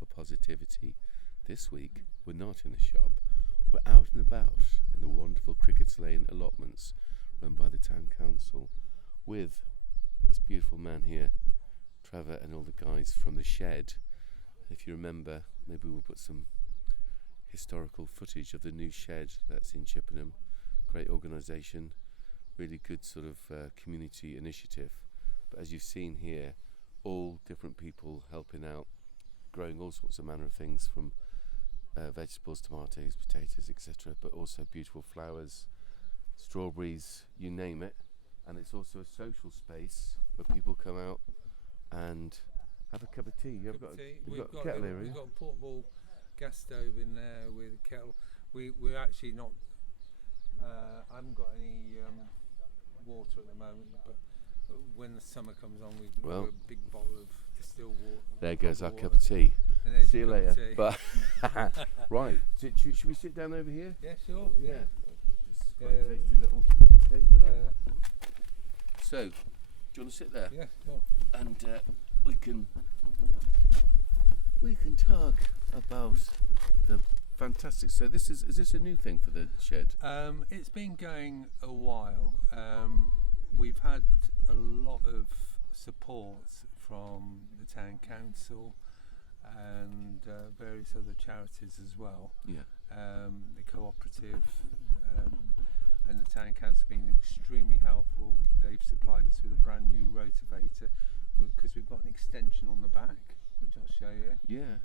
of positivity. This week, we're not in a shop. We're out and about in the wonderful Cricket's Lane allotments run by the Town Council with this beautiful man here, Trevor, and all the guys from the shed. If you remember, maybe we'll put some historical footage of the new shed that's in Chippenham. Great organisation, really good sort of community initiative. But as you've seen here, all different people helping out, growing all sorts of manner of things from vegetables, tomatoes, potatoes, etc. But also beautiful flowers, strawberries, you name it. And it's also a social space where people come out and have a cup of tea. You've got a kettle here. We've got a portable gas stove in there with a kettle. We're actually not. I haven't got any water at the moment, but when the summer comes on, we've got a big bottle of distilled water. There goes our cup of tea. See you later. But right, should we sit down over here? Yeah, sure. Yeah. Just quite a tasty little thing. So, do you want to sit there? Yeah, sure. And we can talk about the fantastic. So is this a new thing for the shed? It's been going a while. We've had a lot of support from the town council and various other charities as well. Yeah. The cooperative and the town council have been extremely helpful. They've supplied us with a brand new rotavator because we've got an extension on the back, which I'll show you. Yeah.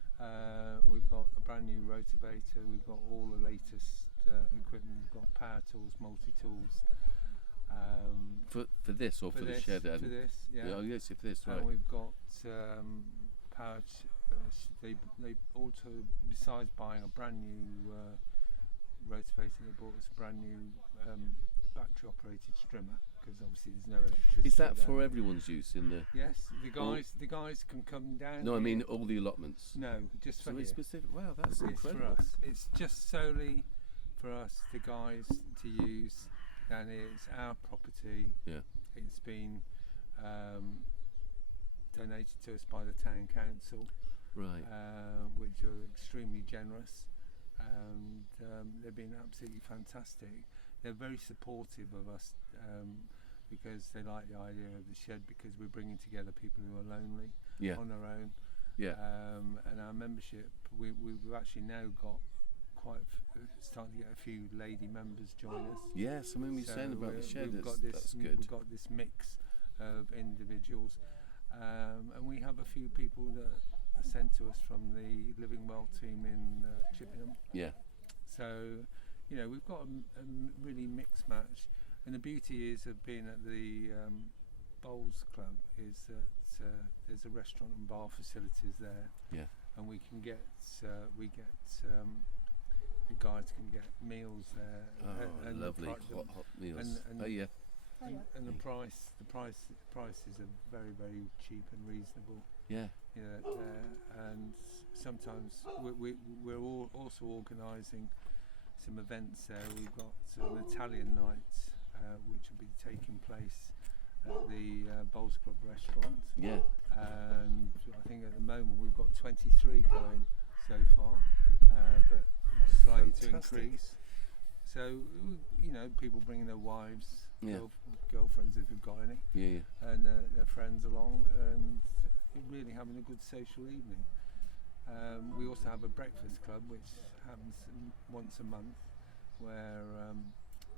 We've got a brand new rotavator. We've got all the latest equipment. We've got power tools, multi-tools. For this or for the shed? For this, yeah. Oh yes, for this, right. And we've got power. They also, besides buying a brand new rotavator, they bought us a brand new battery-operated strimmer because obviously there's no electricity. Is that for everyone's use in the? Yes, the guys can come down. No, I mean all the allotments. No, just for it's specific. Wow, that's incredible. For us. It's just solely for us, the guys, to use. And it's our property. Yeah. It's been donated to us by the town council, right? Which are extremely generous, and they've been absolutely fantastic. They're very supportive of us because they like the idea of the shed because we're bringing together people who are lonely on their own. Yeah. And our membership, we've actually now got starting to get a few lady members join us. Yes, I remember you saying about the shed. That's good. We've got this mix of individuals, and we have a few people that are sent to us from the Living Well team in Chippenham. Yeah. So, we've got a really mixed match, and the beauty is of being at the Bowls Club is that there's a restaurant and bar facilities there. Yeah. And we get the guys can get meals there. And lovely hot meals. And the prices are very, very cheap and reasonable. Yeah. And sometimes we're also organising some events there. We've got an Italian night which will be taking place at the Bowls Club restaurant. Yeah. And I think at the moment we've got 23 going so far, but that's likely to increase. So people bringing their wives, girlfriends if you've got any, and their friends along, and really having a good social evening. We also have a breakfast club which happens once a month, where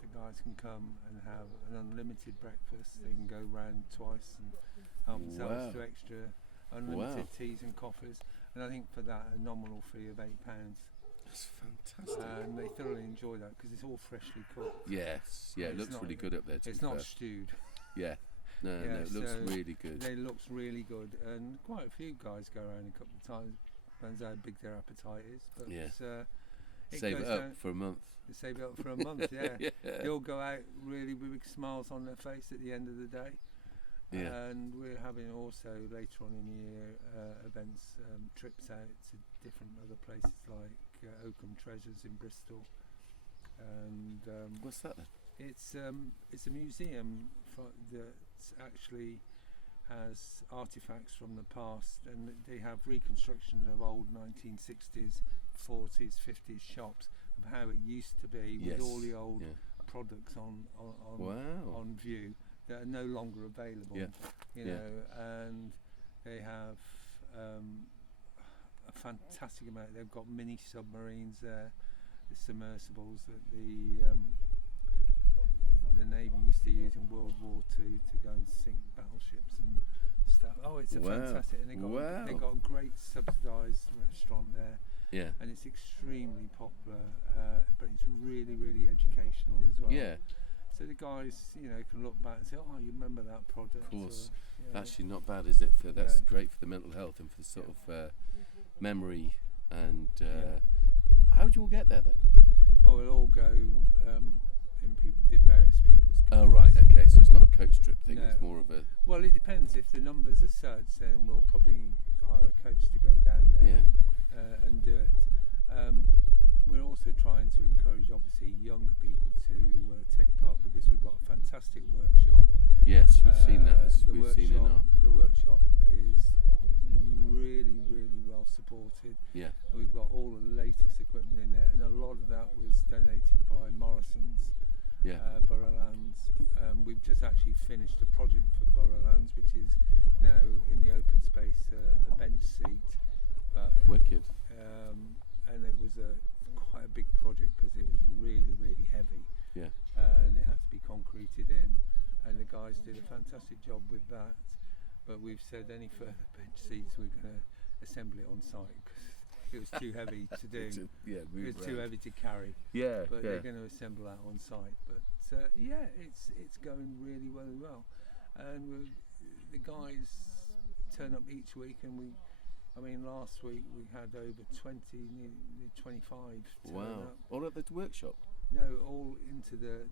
the guys can come and have an unlimited breakfast. They can go round twice and help themselves to extra unlimited teas and coffees, and I think for that a nominal fee of £8. That's fantastic. And they thoroughly enjoy that because it's all freshly cooked. Yes, yeah, it looks really good up there. It's not stewed. Yeah, no, it looks really good. It looks really good, and quite a few guys go around a couple of times. Depends how big their appetite is, but save it up for a month. Save it up for a month, yeah. They'll go out really with big smiles on their face at the end of the day. Yeah. And we're having also later on in the year events, trips out to different other places like Oakham Treasures in Bristol. And what's that then? It's a museum that's actually has artifacts from the past, and they have reconstruction of old 1960s, 40s, 50s shops of how it used to be, with all the old products on view that are no longer available. You know, and they have a fantastic amount. They've got mini submarines there, the submersibles that the Navy used to use in World War II to go and sink battleships and stuff. Oh, it's a fantastic, and they got a great subsidised restaurant there. Yeah. And it's extremely popular, but it's really, really educational as well. Yeah. So the guys, you know, can look back and say, "Oh, you remember that product?" Of course. Or, Actually, not bad, is it? That's great for the mental health and for the sort of memory. And how would you all get there then? Well, we'll all go in various people's cars. Oh right, okay. So it's not a coach trip thing. No. It's more of a. Well, it depends. If the numbers are such, then we'll probably hire a coach to go down there and do it. We're also trying to encourage, obviously, younger people to take part, because we've got a fantastic workshop. Yes, we've seen that. We've seen in our. The workshop is really, really well supported. Yeah. We've got all the latest equipment in there, and a lot of that was donated by Morrison's, Borough Lands. We've just actually finished a project for Borough Lands, which is now in the open space, a bench seat. Wicked. And it was quite a big project because it was really, really heavy. Yeah. And it had to be concreted in, and the guys did a fantastic job with that. But we've said any further bench seats, we're going to assemble it on site because it was too heavy to do. It was too heavy to carry. Yeah. But they're going to assemble that on site. But it's going really, really well. And the guys turn up each week, and last week we had over 20, nearly 25 turn up. All at the workshop? No, all into the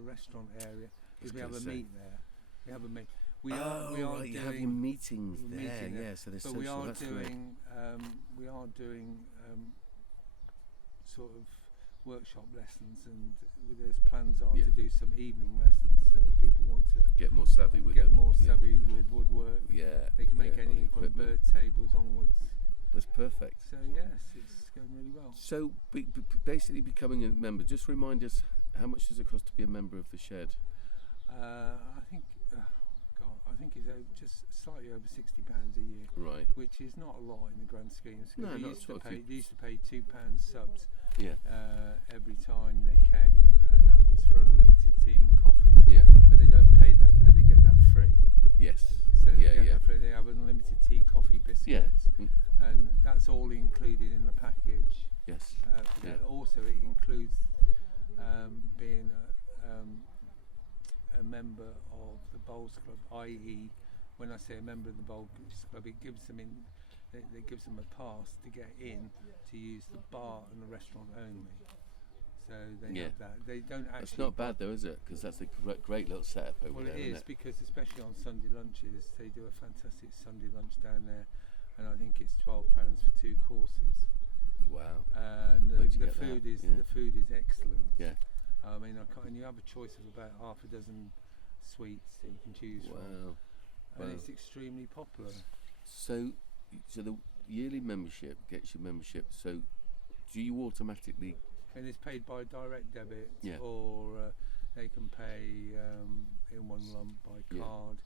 restaurant area, because we have a meet there. We have a meet. We are right, you have your meetings there. Yeah, so there's but social. we are doing sort of workshop lessons, and there's plans to do some evening lessons, so if people want to get more savvy with with woodwork. Yeah, they can make anything from bird tables onwards. That's perfect. So yes, it's going really well. So basically, becoming a member. Just remind us, how much does it cost to be a member of the Shed? I think it's just slightly over £60 a year, right? Which is not a lot in the grand scheme. No, they not used to pay £2 subs every time they came, and that was for unlimited tea and coffee. Yeah. But they don't pay that now; they get that free. Yes. So they get that free. They have unlimited tea, coffee, biscuits, and that's all included in the package. Yes. Also, it includes being a member of the Bowls Club, i.e., when I say a member of the Bowls Club, it gives them a pass to get in to use the bar and the restaurant only. So they have that. They don't actually. It's not bad though, is it? Because that's a great little setup over there. Well, it is, because especially on Sunday lunches, they do a fantastic Sunday lunch down there, and I think it's £12 for 2 courses. Wow. And the food is excellent. Yeah. And you have a choice of about half a dozen sweets that you can choose from. And it's extremely popular. So the yearly membership gets you membership. So do you automatically? And it's paid by direct debit, or they can pay in one lump by card.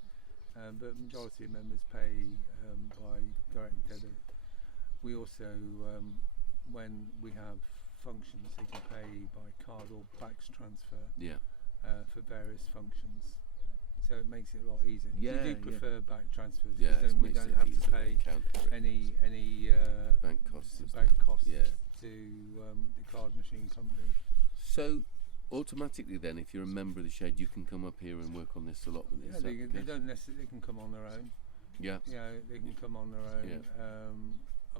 But majority of members pay by direct debit. We also, when we have functions, they can pay by card or backs transfer for various functions, so it makes it a lot easier. We do prefer back transfers, because then we don't have to pay any bank costs to the card machine company. So automatically then, if you're a member of the Shed, you can come up here and work on this allotment. They don't necessarily. They can come on their own. They can come on their own.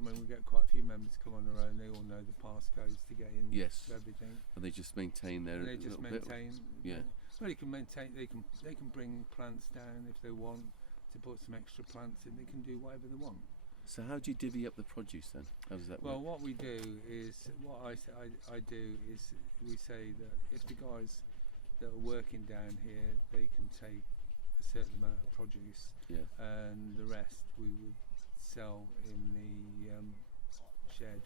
We get quite a few members come on their own. They all know the passcodes to get in to everything. And they just maintain their. They just maintain. Yeah. Well, they can maintain. They can bring plants down if they want to put some extra plants in. They can do whatever they want. So how do you divvy up the produce then? How does that work? Well, what we do is I do is we say that if the guys that are working down here, they can take a certain amount of produce, Yeah. and the rest we would sell in the shed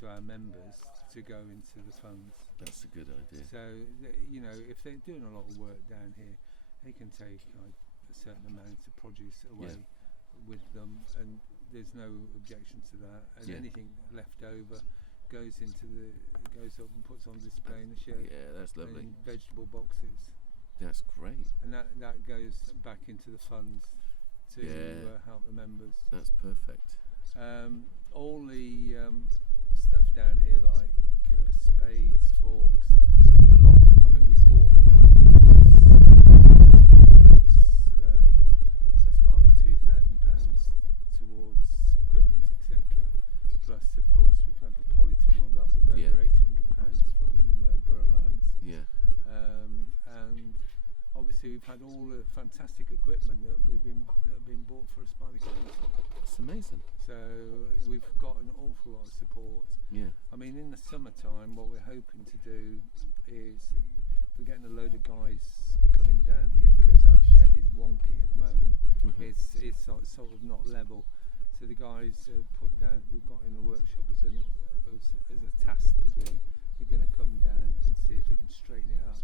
to our members to go into the funds. That's a good idea. So if they're doing a lot of work down here, they can take a certain amount of produce away with them, and there's no objection to that. And anything left over goes up and puts on display in the shed. Yeah, that's lovely. In vegetable boxes. That's great. And that goes back into the funds to help the members. That's perfect. All the stuff down here, like spades, forks, a lot. I mean, we bought a lot because best part of £2,000 towards equipment, etc. Plus, of course, we've had the polytunnel. That was over £800 from Borough Lands. Yeah. And obviously we've had all the fantastic equipment that have been bought for us by the council. It's amazing. So we've got an awful lot of support. Yeah. I mean, in the summertime, what we're hoping to do is we're getting a load of guys coming down here because our shed is wonky at the moment. Mm-hmm. It's sort of not level. So the guys put down, we've got in the workshop as a task to do. They're going to come down and see if they can straighten it up.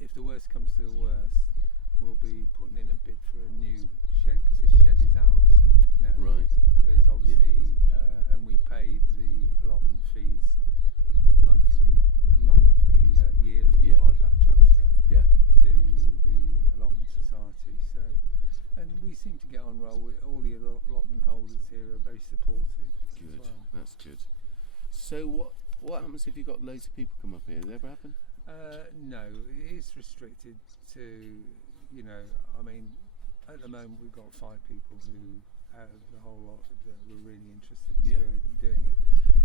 If the worst comes to the worst, we'll be putting in a bid for a new shed, because this shed is ours now. Right. Because obviously, and we pay the allotment fees monthly, not monthly, yearly by back transfer to the allotment society. So, and we seem to get on well with all the allotment holders here are very supportive. Good. As well. That's good. So what happens if you've got loads of people come up here? Does that ever happen? No, it is restricted to, I mean, at the moment we've got 5 people who, out of the whole lot, that were really interested in doing it.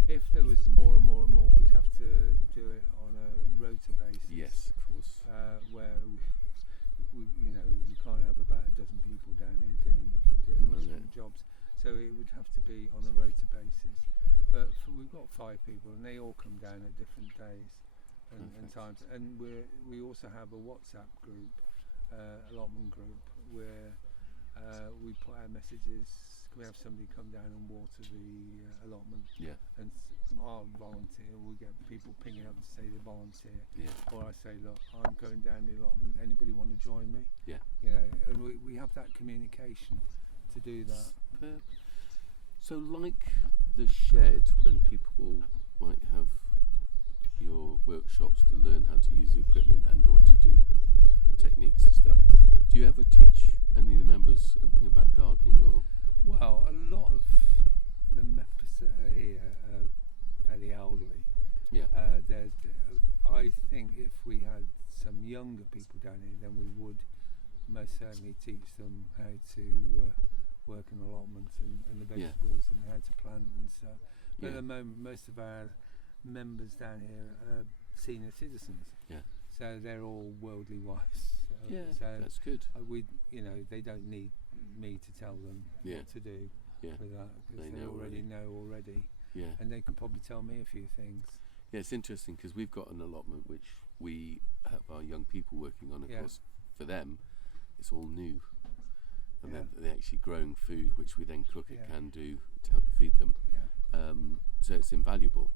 If there was more and more and more, we'd have to do it on a rota basis. Yes, of course. Where we can't have about a dozen people down here doing different jobs. So it would have to be on a rota basis. But we've got 5 people, and they all come down at different days and times. And we also have a WhatsApp group, allotment group, where we put our messages. Can we have somebody come down and water the allotment? Yeah. And I'll volunteer. We get people pinging up to say they volunteer. Yeah. Or I say, look, I'm going down the allotment. Anybody want to join me? Yeah. And we have that communication to do that. Superb. So, like the shed, when people might have your workshops to learn how to use the equipment and or to do techniques and stuff, do you ever teach any of the members anything about gardening or? Well, a lot of the members that are here are fairly elderly. Yeah. I think if we had some younger people down here, then we would most certainly teach them how to work in allotments and the vegetables and how to plant and stuff. But at the moment, most of our members down here are senior citizens. Yeah. So they're all worldly wise. So that's good. They don't need me to tell them what to do with that, because they already know already. Yeah. And they could probably tell me a few things. Yeah, it's interesting because we've got an allotment which we have our young people working on. Of course, for them, it's all new. And then they're actually growing food, which we then cook at Can Do to help feed them. Yeah. So it's invaluable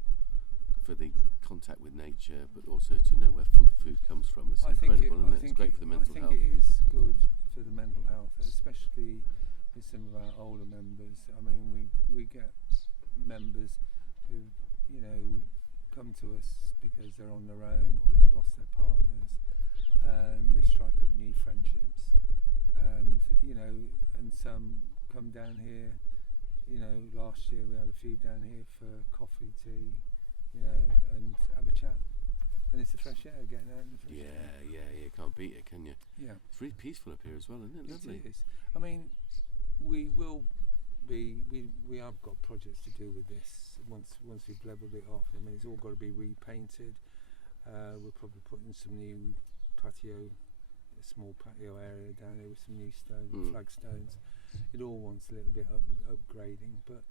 for the contact with nature, but also to know where food comes from. It's incredible, isn't it? It's great for the mental health. I think it is good for the mental health, especially with some of our older members. I mean, we get members who, come to us because they're on their own or they've lost their partners, and they strike up new friendships. And and some come down here. Last year we had a few down here for coffee, tea, and have a chat. And it's the fresh air, getting out in the fresh air. Yeah, you can't beat it, can you? Yeah. It's really peaceful up here as well, isn't it? Lovely. It is. I mean, we have got projects to do with this once we've levelled it off. I mean, it's all got to be repainted. We're probably putting some new a small patio area down here with some new flagstones. It all wants a little bit upgrading, but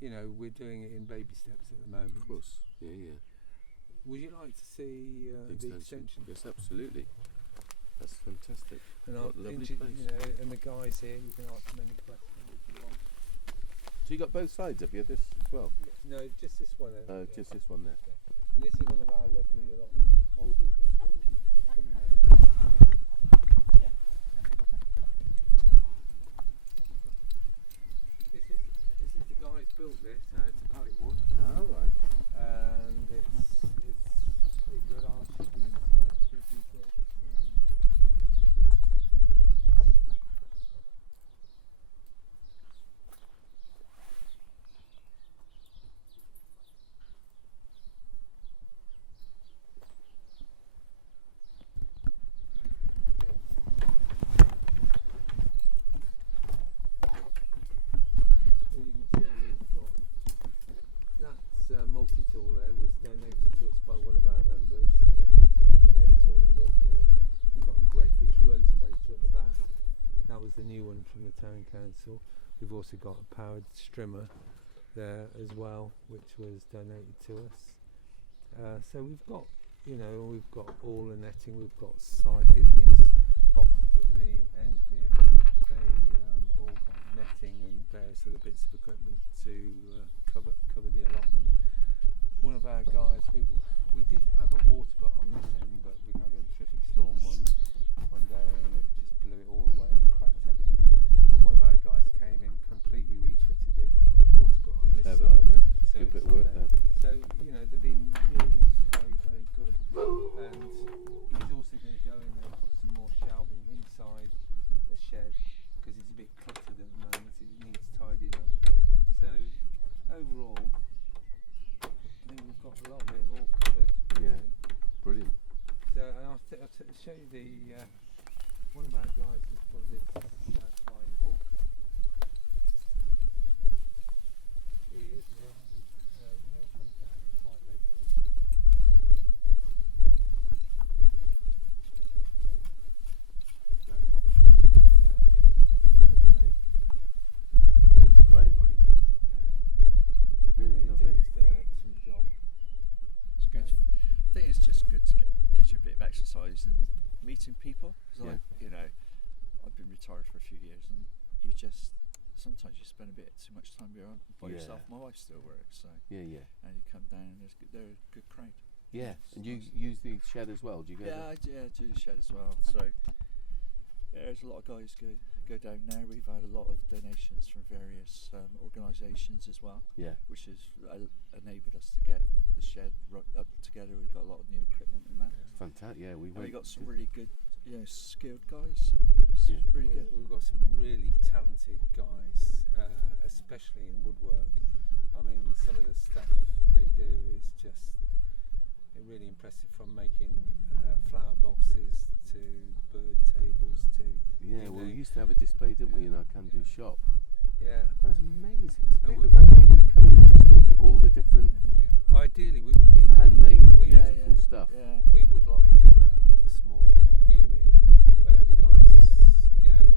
we're doing it in baby steps at the moment. Of course, yeah. Would you like to see the extension? Yes, absolutely. That's fantastic. And What a lovely you place. know, and the guys here, you can ask them any questions if you want. So you got both sides of you, this as well? No, just this one. Yeah. Just this one there. And this is one of our lovely allotment holders. Who's coming over. This is the guys built this. It's a pallet wood, All right. and it's pretty good. I'll show you inside because we've got. Multi-tool there was donated to us by one of our members, and it's all in working order. We've got a great big rotavator at the back. That was the new one from the town council. We've also got a powered strimmer there as well, which was donated to us. So we've got, we've got all the netting. We've got site in these boxes at the end here. They all got netting and various other bits of equipment to cover the allotment. One of our guys, we did have a water butt on this end, but we had a terrific storm one day and it just blew it all away and cracked everything. And one of our guys came in, completely refitted it and put the water butt on this Clever, side. isn't it? So Good bit it's of on work there. that. So, they've been really very, very good. And he's also going to go in there and put some more shelving inside the shed because it's a bit cluttered at the moment. It needs tidying up. So overall, I think we've got a lot of it all covered. Yeah, brilliant. So I'll show you the one of our guys has put this flying hawk up. He is now. Neil comes down here quite regularly. So we've got a team down here. Fair play. It looks great, mate. Yeah. Really lovely. He's done an excellent job. It's good. I think it's just good to gives you a bit of exercise and meeting people. Because I've been retired for a few years, and you just sometimes you spend a bit too much time by yourself. My wife still works, so Yeah. and you come down and they're a good crowd. Yeah, It's and you nice. use the shed as well, do you go there? I do the shed as well. So there's a lot of guys go down there. We've had a lot of donations from various organisations as well, Yeah. which has enabled us to get the shed up together. We've got a lot of new equipment in that. Fantastic, yeah. And we got some really good, skilled guys. It's Yeah. really good. We've got some really talented guys, especially in woodwork. I mean, some of the stuff they do is just really impressive, from making flower boxes to bird tables to... Yeah, well, we used to have a display, didn't we, in our can-do shop? Yeah. That was amazing. And Speak about people who come in and just look at all the different Ideally, we handmade, we- beautiful stuff. Yeah. we would like to have a small unit where the guys,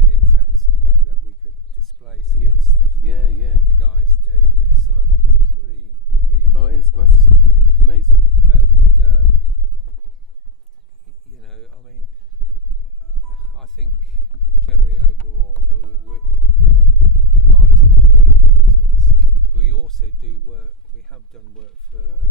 in town somewhere, that we could display some of the stuff that Yeah. the guys do, because some of it is pretty Oh, it is wonderful. massive. Amazing. And I think generally overall, the guys enjoy coming to us. We also do work. We have done work for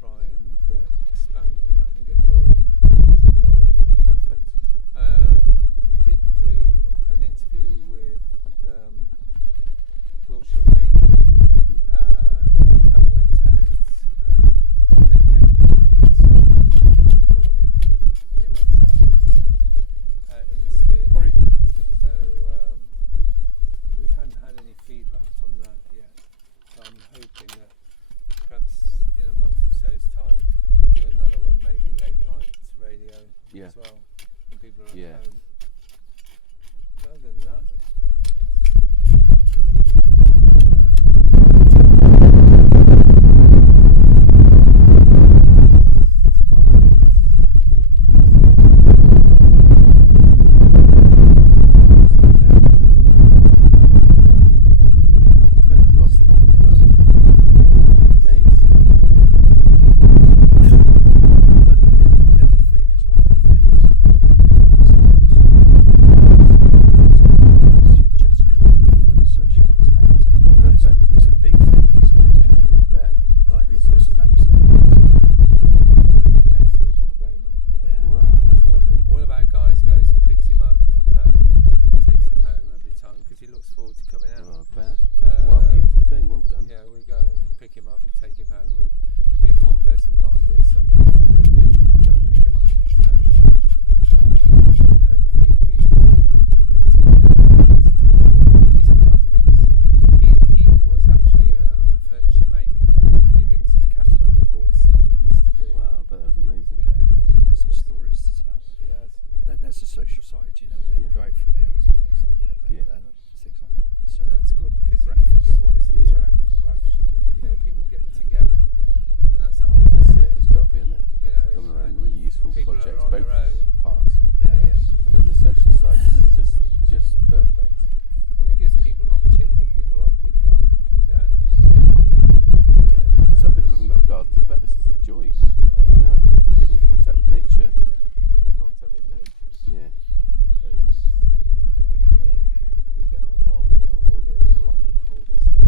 try and expand on that and get more ladies involved. Perfect. We did do an interview with Wiltshire Radio, and that went out, and they came in and did some recording, and it went out in the sphere. Sorry. So we hadn't had any feedback from that yet. So I'm hoping that perhaps in a month or so's time we do another one, maybe late night radio as well, when people are at home. But other than that, I think that's it in a there's the social side, you know, they go out for meals and things like that, and things like that. So that's good because breakfast. you get all this interaction, you know, people getting together, and that's the whole That's thing. it. It's got to be in it. You know, Coming around really useful people that projects, are on both their own. parts, and then the social side is just perfect. Well, it gives people an opportunity. If people like to do gardening, come down here. Some people haven't got gardens. I bet this is a joy. Coming out and getting in contact with nature. Get in contact with nature. Yeah. And you know, I mean, we get on well with all the other allotment holders. The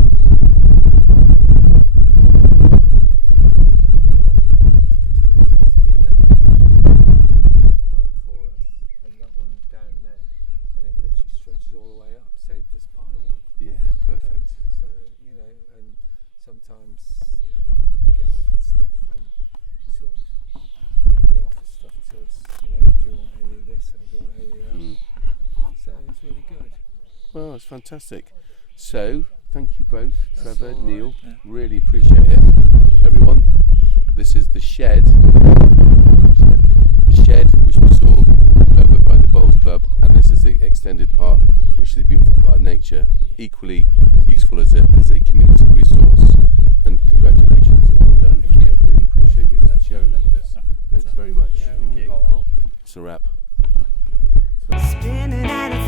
allotment next door to us, he's donated his pipe for us, and that one down there, and it literally stretches all the way up. So just buy one. Yeah, perfect. So you know, and sometimes you know people get offered stuff, and we sort of they offer stuff to us. You know, do you want any of this or do you want any of that? So it's really good. Well, it's fantastic. So, thank you both, Trevor, all right. Neil. Really appreciate it. Everyone, this is the shed. The shed, which we saw over by the Bowls Club, and this is the extended part, which is a beautiful part of nature, equally useful as a community resource. And congratulations and well done. Thank you. Really appreciate you sharing that with us. Thanks very much. Yeah, we've got all. It's a wrap. Spinning out of